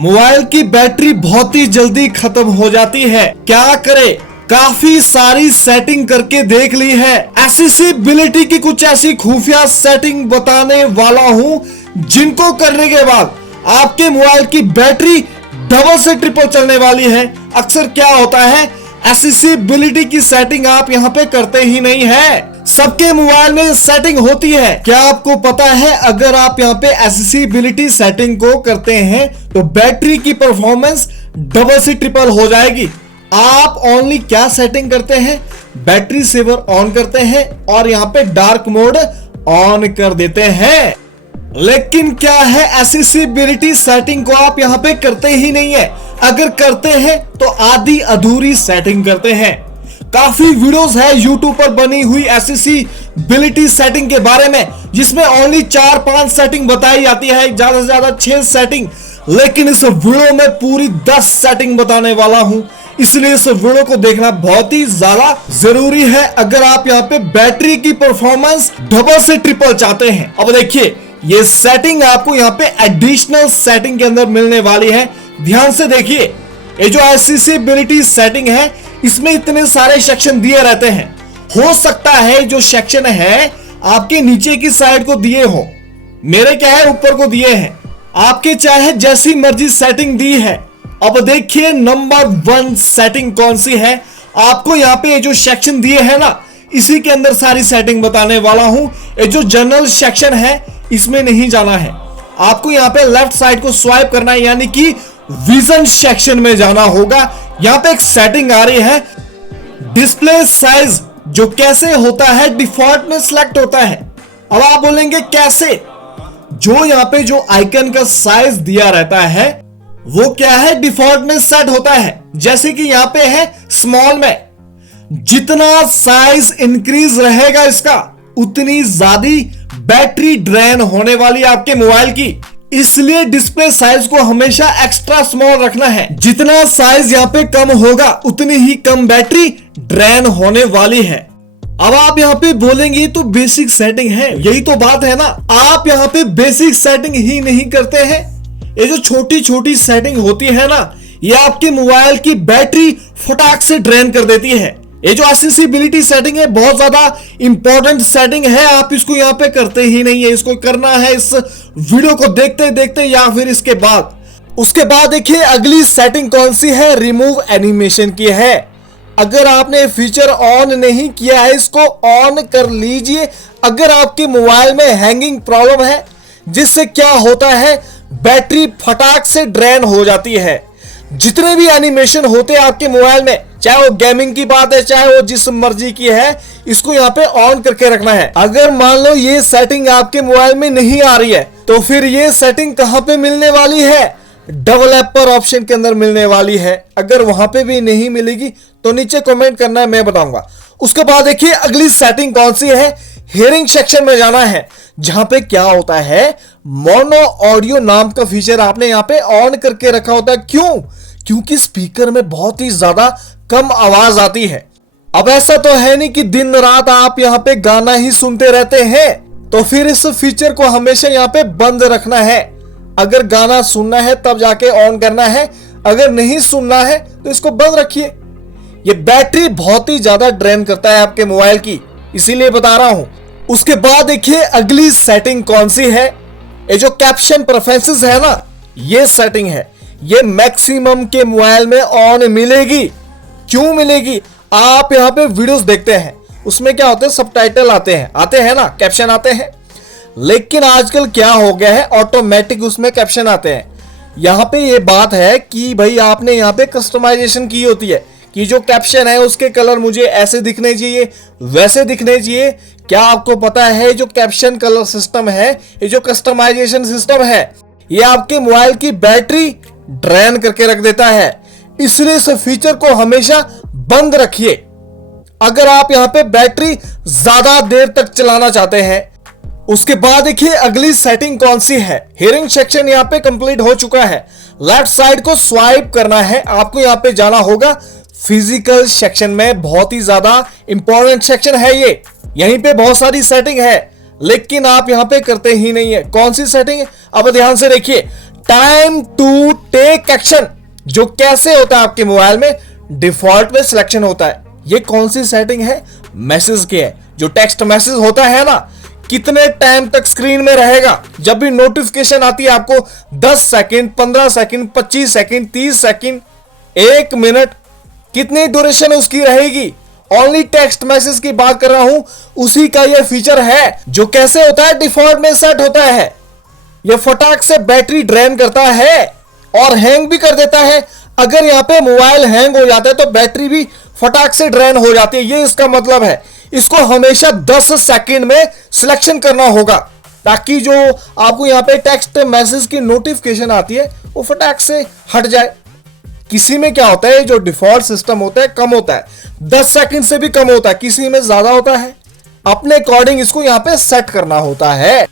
Mobile की battery बहुत ही जल्दी खत्म हो जाती है, क्या करे? काफी सारी सेटिंग करके देख ली है। एक्सेसिबिलिटी की कुछ ऐसी खुफिया सेटिंग बताने वाला हूं जिनको करने के बाद आपके मोबाइल की बैटरी डबल से ट्रिपल चलने वाली है। अक्सर क्या होता है, एक्सेसिबिलिटी की सेटिंग आप यहाँ पे करते ही नहीं है। सबके मोबाइल में सेटिंग होती है। क्या आपको पता है, अगर आप यहाँ पे एक्सेसिबिलिटी सेटिंग को करते हैं तो बैटरी की परफॉर्मेंस डबल से ट्रिपल हो जाएगी। आप ओनली क्या सेटिंग करते हैं, बैटरी सेवर ऑन करते हैं और यहाँ पे डार्क मोड ऑन कर देते हैं। लेकिन क्या है, एक्सेसिबिलिटी सेटिंग को आप यहाँ पे करते ही नहीं है। अगर करते हैं तो आधी अधूरी सेटिंग करते हैं। काफी वीडियोस है यूट्यूब पर बनी हुई एक्सेसिबिलिटी सेटिंग के बारे में, जिसमें ओनली 4-5 सेटिंग बताई जाती है, ज्यादा से ज्यादा 6 सेटिंग। लेकिन इस वीडियो में पूरी 10 सेटिंग बताने वाला हूं, इसलिए इस वीडियो को देखना बहुत ही ज्यादा जरूरी है अगर आप यहाँ पे बैटरी की परफॉर्मेंस डबल से ट्रिपल चाहते हैं। अब देखिए, ये सेटिंग आपको यहाँ पे एडिशनल सेटिंग के अंदर मिलने वाली है। ध्यान से देखिए, ये जो एक्सेसिबिलिटी सेटिंग है इसमें इतने सारे सेक्शन दिए रहते हैं। हो सकता है जो सेक्शन है आपके नीचे की साइड को दिए हो, मेरे क्या है ऊपर को दिए हैं। आपके चाहे जैसी मर्जी सेटिंग दी है। अब देखिए नंबर 1 सेटिंग कौन सी है। आपको यहाँ पे ये जो सेक्शन दिए हैं ना, इसी के अंदर सारी सेटिंग बताने वाला हूं। ये जो जनरल सेक्शन है इसमें नहीं जाना है। आपको यहाँ पे लेफ्ट साइड को स्वाइप करना है, यानी कि विजन सेक्शन में जाना होगा। यहाँ पे एक सेटिंग आ रही है डिस्प्ले साइज, जो कैसे होता है डिफॉल्ट में सिलेक्ट होता है। अब आप बोलेंगे कैसे? जो यहाँ पे जो आइकन का साइज दिया रहता है वो क्या है, डिफॉल्ट में सेट होता है। जैसे कि यहाँ पे है स्मॉल में, जितना साइज इंक्रीज रहेगा इसका उतनी ज्यादा बैटरी ड्रेन होने वाली है आपके मोबाइल की। इसलिए डिस्प्ले साइज को हमेशा एक्स्ट्रा स्मॉल रखना है। जितना साइज यहाँ पे कम होगा उतनी ही कम बैटरी ड्रेन होने वाली है। अब आप यहाँ पे बोलेंगे तो बेसिक सेटिंग है, यही तो बात है ना। आप यहाँ पे बेसिक सेटिंग ही नहीं करते हैं। ये जो छोटी छोटी सेटिंग होती है ना, ये आपके मोबाइल की बैटरी फटाक से ड्रेन कर देती है। ये जो एक्सेसिबिलिटी सेटिंग है बहुत ज्यादा इंपॉर्टेंट सेटिंग है, आप इसको यहाँ पे करते ही नहीं है। इसको करना है इस वीडियो को देखते देखते या फिर इसके बाद। उसके बाद देखिए अगली सेटिंग कौन सी है, रिमूव एनिमेशन की है। अगर आपने फीचर ऑन नहीं किया है, इसको ऑन कर लीजिए। अगर आपके मोबाइल में हैंगिंग प्रॉब्लम है, जिससे क्या होता है बैटरी फटाक से ड्रेन हो जाती है। जितने भी एनिमेशन होते हैं आपके मोबाइल में, चाहे वो गेमिंग की बात है चाहे वो जिस मर्जी की है, इसको यहाँ पे ऑन करके रखना है। अगर मान लो ये सेटिंग आपके मोबाइल में नहीं आ रही है तो फिर ये सेटिंग कहां पे मिलने वाली है, डबल एपर ऑप्शन के अंदर मिलने वाली है। अगर वहां पे भी नहीं मिलेगी तो नीचे कमेंट करना है, मैं बताऊंगा। उसके बाद देखिए अगली सेटिंग कौन सी है, हियरिंग सेक्शन में जाना है। जहां पे क्या होता है, मोनो ऑडियो नाम का फीचर आपने यहाँ पे ऑन करके रखा होता है। क्यों? क्योंकि स्पीकर में बहुत ही ज्यादा कम आवाज आती है। अब ऐसा तो है नहीं कि दिन रात आप यहाँ पे गाना ही सुनते रहते हैं, तो फिर इस फीचर को हमेशा यहाँ पे बंद रखना है। अगर गाना सुनना है तब जाके ऑन करना है, अगर नहीं सुनना है तो इसको बंद रखिए। ये बैटरी बहुत ही ज्यादा ड्रेन करता है आपके मोबाइल की, इसीलिए बता रहा हूं। उसके बाद देखिए अगली सेटिंग कौन सी है, ये जो कैप्शन प्रेफरेंसेस है ना, ये सेटिंग है। ये मैक्सिमम के मोबाइल में ऑन मिलेगी। क्यों मिलेगी? आप यहाँ पे वीडियोस देखते हैं, उसमें क्या होते हैं, सबटाइटल आते हैं ना, कैप्शन आते हैं। लेकिन आजकल क्या हो गया है, ऑटोमेटिक उसमें कैप्शन आते हैं। यहाँ पे ये बात है कि भाई आपने यहाँ पे कस्टमाइजेशन की होती है कि जो कैप्शन है उसके कलर मुझे ऐसे दिखने चाहिए, वैसे दिखने चाहिए। क्या आपको पता है जो कैप्शन कलर सिस्टम है, ये जो कस्टमाइजेशन सिस्टम है, ये आपके मोबाइल की बैटरी ड्रेन करके रख देता है। इसलिए इस फीचर को हमेशा बंद रखिए अगर आप यहाँ पे बैटरी ज्यादा देर तक चलाना चाहते हैं। उसके बाद देखिए अगली सेटिंग कौन सी है, हियरिंग सेक्शन यहाँ पे कंप्लीट हो चुका है। लेफ्ट साइड को स्वाइप करना है, आपको यहाँ पे जाना होगा फिजिकल सेक्शन में। बहुत ही ज्यादा इंपॉर्टेंट सेक्शन है ये, यहीं पे बहुत सारी सेटिंग है। लेकिन आप यहां पे करते ही नहीं है। कौन सी सेटिंग है? अब ध्यान से देखिए, टाइम टू टेक एक्शन जो कैसे होता है आपके मोबाइल में डिफॉल्ट में सिलेक्शन होता है। ये कौन सी सेटिंग है? मैसेज की है। जो टेक्स्ट मैसेज होता है ना, कितने टाइम तक स्क्रीन में रहेगा। जब भी नोटिफिकेशन आती है आपको 10 second, 15 second, 25 second, 30 second, 1 minute, कितनी ड्यूरेशन उसकी रहेगी। ओनली टेक्स्ट मैसेज की बात कर रहा हूं, उसी का यह फीचर है जो कैसे होता है डिफॉल्ट में सेट होता है। यह फटाक से बैटरी ड्रेन करता है और हैंग भी कर देता है। अगर यहां पे मोबाइल हैंग हो जाता है तो बैटरी भी फटाक से ड्रेन हो जाती है। ये इसका मतलब है। इसको हमेशा 10 सेकंड में सिलेक्शन करना होगा ताकि जो आपको यहां पे टेक्स्ट मैसेज की नोटिफिकेशन आती है वो फटाक से हट जाए। किसी में क्या होता है, जो डिफॉल्ट सिस्टम होता है कम होता है, 10 सेकंड से भी कम होता है, किसी में ज्यादा होता है। अपने अकॉर्डिंग इसको यहां पे सेट करना होता है।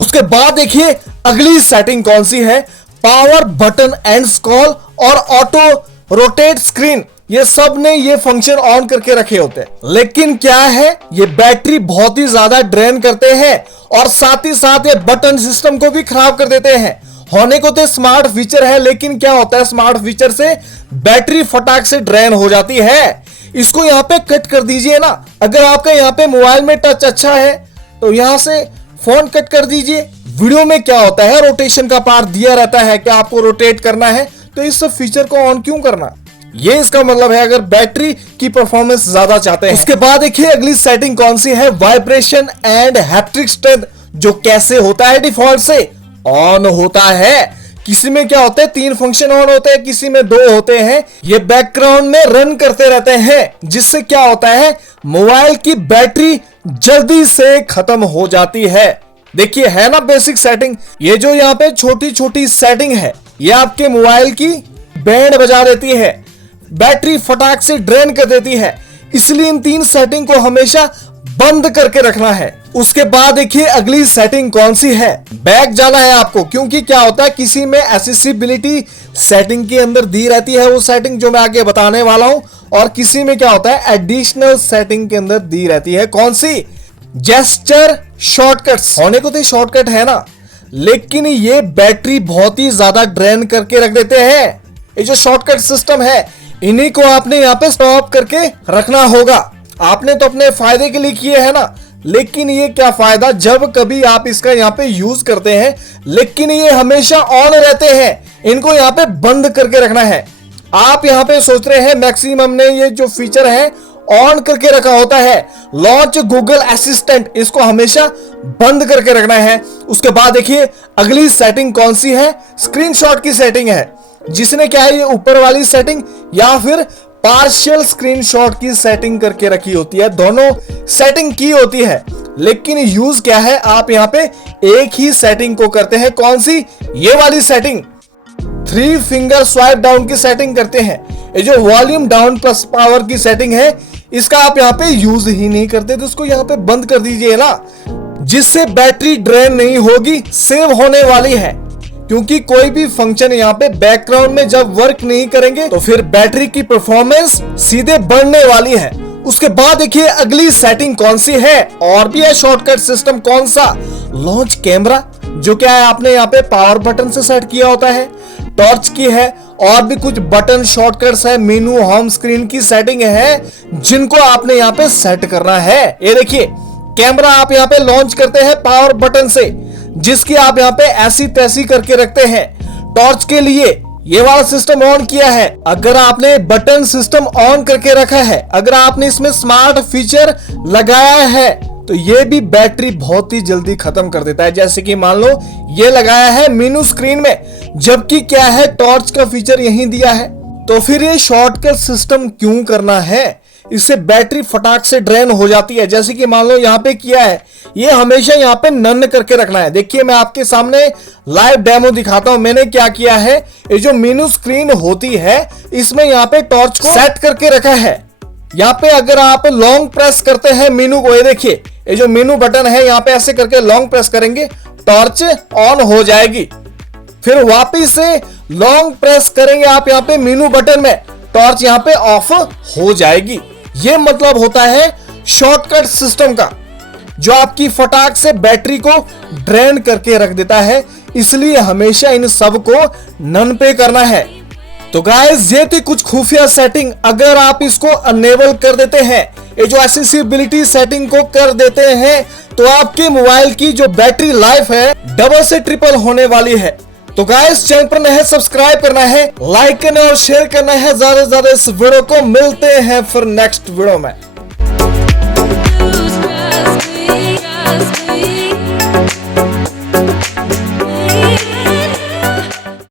उसके बाद देखिए अगली सेटिंग कौन सी है, पावर बटन एंड स्क्रॉल और ऑटो रोटेट स्क्रीन। ये सब ने ये फंक्शन ऑन करके रखे होते हैं, लेकिन क्या है, ये बैटरी बहुत ही ज्यादा ड्रेन करते हैं और साथ ही साथ ये बटन सिस्टम को भी खराब कर देते हैं। होने को तो स्मार्ट फीचर है, लेकिन क्या होता है स्मार्ट फीचर से बैटरी फटाक से ड्रेन हो जाती है। इसको यहां पे कट कर दीजिए ना। अगर आपका यहां पे मोबाइल में टच अच्छा है तो यहां से फोन कट कर दीजिए। वीडियो में क्या होता है, रोटेशन का पार्ट दिया रहता है कि आपको रोटेट करना है, तो इस फीचर को ऑन क्यों करना। ये इसका मतलब है अगर बैटरी की परफॉर्मेंस ज्यादा चाहते हैं। उसके बाद देखिए अगली सेटिंग कौन सी है, वाइब्रेशन एंड हैप्टिक स्ट्रेंथ जो कैसे होता है डिफॉल्ट से ऑन होता है। किसी में क्या होता है 3 फंक्शन ऑन होते हैं, किसी में 2 होते हैं। ये बैकग्राउंड में रन करते रहते हैं, जिससे क्या होता है मोबाइल की बैटरी जल्दी से खत्म हो जाती है। देखिए है ना बेसिक सेटिंग। ये जो यहाँ पे छोटी छोटी सेटिंग है ये आपके मोबाइल की बैंड बजा देती है, बैटरी फटाक से ड्रेन कर देती है। इसलिए इन 3 सेटिंग को हमेशा बंद करके रखना है। उसके बाद देखिए अगली सेटिंग कौन सी है, बैक जाना है आपको, क्योंकि क्या होता है किसी में एक्सेसिबिलिटी सेटिंग के अंदर दी रहती है वो सेटिंग जो मैं आगे बताने वाला हूं, और किसी में क्या होता है एडिशनल सेटिंग के अंदर दी रहती है। कौन सी? Gesture shortcuts. होने को तो शॉर्टकट है ना, लेकिन ये बैटरी बहुत ही ज्यादा ड्रेन करके रख देते हैं। ये जो शॉर्टकट सिस्टम है इन्हीं को आपने यहाँ पे स्टॉप करके रखना होगा। आपने तो अपने फायदे के लिए किए हैं ना, लेकिन ये क्या फायदा जब कभी आप इसका यहाँ पे यूज करते हैं, लेकिन ये हमेशा ऑन रहते हैं। इनको यहाँ पे बंद करके रखना है। आप यहाँ पे सोच रहे हैं मैक्सिमम ने ये जो फीचर है ऑन करके रखा होता है, लॉन्च गूगल असिस्टेंट, इसको हमेशा बंद करके रखना है। उसके बाद देखिए अगली सेटिंग कौन सी है, स्क्रीनशॉट की सेटिंग है। जिसने क्या है ये ऊपर वाली सेटिंग या फिर पार्शियल स्क्रीनशॉट की सेटिंग करके रखी होती है, दोनों सेटिंग की होती है, लेकिन यूज क्या है आप यहाँ पे एक ही सेटिंग को करते हैं। कौन सी? ये वाली सेटिंग 3 फिंगर स्वाइप डाउन की सेटिंग करते हैं। ये जो वॉल्यूम डाउन प्लस पावर की सेटिंग है इसका आप यहाँ पे यूज ही नहीं करते, तो इसको यहाँ पे बंद कर दीजिए ना, जिससे बैटरी ड्रेन नहीं होगी, सेव होने वाली है। क्योंकि कोई भी फंक्शन यहाँ पे बैकग्राउंड में जब वर्क नहीं करेंगे तो फिर बैटरी की परफॉर्मेंस सीधे बढ़ने वाली है। उसके बाद देखिए अगली सेटिंग कौन सी है, और भी है शॉर्टकट सिस्टम। कौन सा? लॉन्च कैमरा, जो क्या है आपने यहाँ पे पावर बटन से सेट किया होता है, टॉर्च की है, और भी कुछ बटन शॉर्टकट्स है, मेनू, होम स्क्रीन की सेटिंग है जिनको आपने यहाँ पे सेट करना है। ये देखिए कैमरा आप यहाँ पे लॉन्च करते हैं पावर बटन से, जिसकी आप यहाँ पे ऐसी तैसी करके रखते हैं। टॉर्च के लिए ये वाला सिस्टम ऑन किया है। अगर आपने बटन सिस्टम ऑन करके रखा है, अगर आपने इसमें स्मार्ट फीचर लगाया है, तो ये भी बैटरी बहुत ही जल्दी खत्म कर देता है। जैसे कि मान लो ये लगाया है मेनू स्क्रीन में, जबकि क्या है टॉर्च का फीचर यहीं दिया है, तो फिर ये शॉर्टकट सिस्टम क्यों करना है? इससे बैटरी फटाक से ड्रेन हो जाती है। जैसे कि मान लो यहाँ पे किया है, ये हमेशा यहाँ पे नन करके रखना है। देखिए मैं आपके सामने लाइव डेमो दिखाता हूं। मैंने क्या किया है, ये जो मेनू स्क्रीन होती है इसमें यहाँ पे टॉर्च को सेट करके रखा है। यहाँ पे अगर आप लॉन्ग प्रेस करते हैं मेनू को, ये देखिए ये जो मेनू बटन है यहाँ पे ऐसे करके लॉन्ग प्रेस करेंगे, टॉर्च ऑन हो जाएगी। फिर वापिस से लॉन्ग प्रेस करेंगे आप यहाँ पे मेनू बटन में, टॉर्च यहाँ पे ऑफ हो जाएगी। ये मतलब होता है शॉर्टकट सिस्टम का, जो आपकी फटाक से बैटरी को ड्रेन करके रख देता है। इसलिए हमेशा इन सब को नन पे करना है। तो गाइस ये थी कुछ खुफिया सेटिंग। अगर आप इसको अनेबल कर देते हैं, ये जो एक्सेसिबिलिटी सेटिंग को कर देते हैं, तो आपके मोबाइल की जो बैटरी लाइफ है डबल से ट्रिपल होने वाली है। तो गाइस चैनल पर नए सब्सक्राइब करना है, लाइक करना और शेयर करना है ज्यादा से ज्यादा इस वीडियो को। मिलते हैं फिर नेक्स्ट वीडियो में।